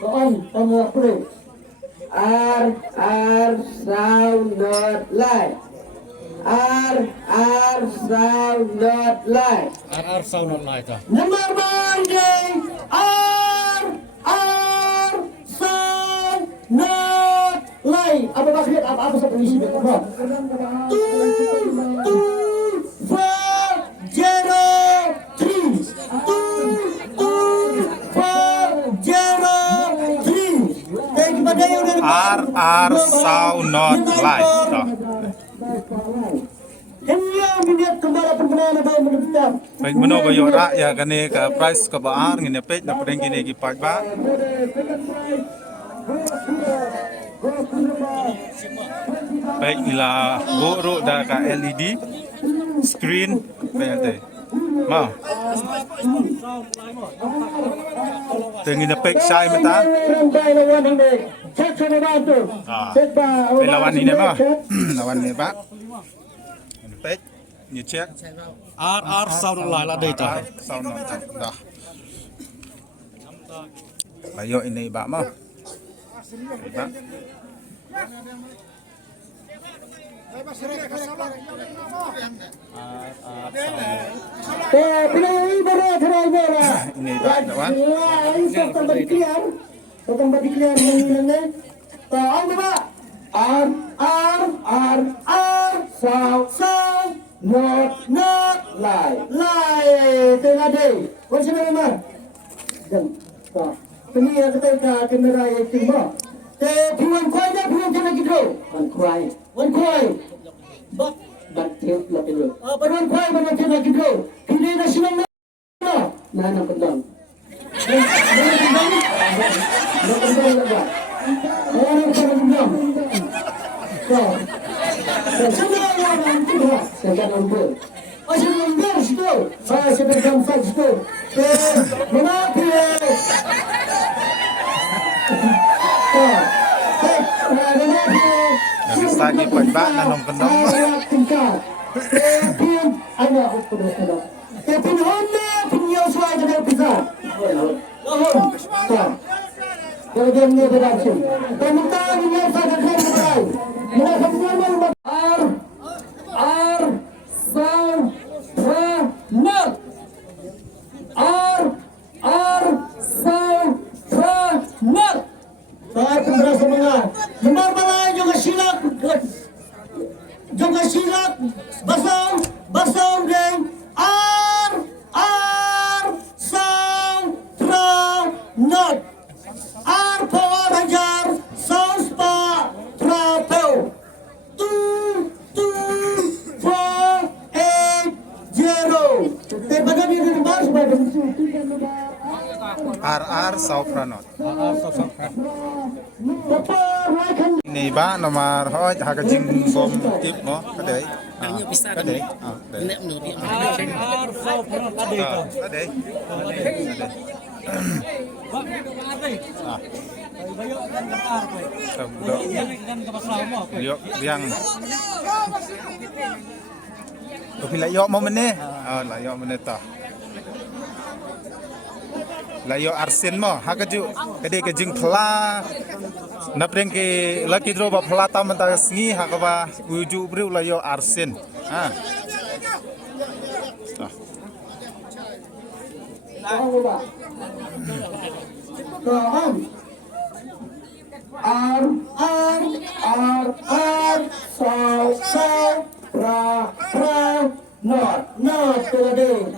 R sound not lie. R sound not lie. R sound not lie ta. Number one game. R sound not lie. Apa maksud apa seperti ini? Two, four, zero, three. Two, four, zero, three. R sound not lie. Peit mano ba yo ra ya kane ka price ka ba ar ngine peit na preng gine gi pat ba. Peit ila go ro da ka LED screen pete. Ma. Tengin na peit sai mata. Lawan ini ma. Lawan ni ba. Peit ni check. R sound not lie la đây ta. Sound not dah. Ayo ini ba ma. Ba. Ini ba kawan. Sound not lie. Tengah deh. Macam mana? Ini yang kita kamera yang timah. Puan Khwai dah puan jangan gitu. Puan Khwai. But tiap lah itu. Puan Khwai puan jangan gitu. Pilih nasional mana? Mana pendang. Lagi pagba na nung kendong. Basang deng R sound not R power hajar sound spa trapel 22480 pada dia di bawah sebagai RR Saufranot. Ini ba nomor hoj haga jing bom tip mo kadai. Kadai. R Saufranot Kadai. Yok yang. Tapi layok mo mene. Layok mene ta. Layo arsen mo hakaju kade ke jing phla napreng ke laki dro ba phla ta manta sngi hakaba uju bru layo arsen ha not today.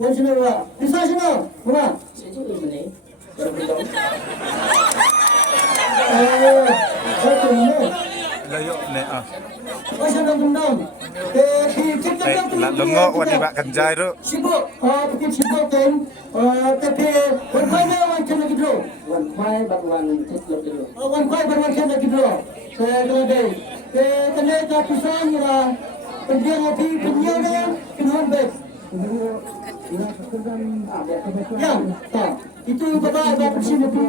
What's your name? This is your name. Come on. layo ne What's your name? longo wadi ba kanjai ro Sibuk. Bikin sibuk kan. Tapi wan Khwai wan kena gitu. Wan Khwai wan lagi dulu. Wan Khwai wan kena gitu. Saya kena deh. Kena tak pisang lah. Pendiam api pendiam dia kena bek. Ya, tak. Itu bapak bersih itu.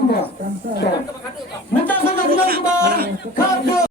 Minta sangat bilang ke bawah.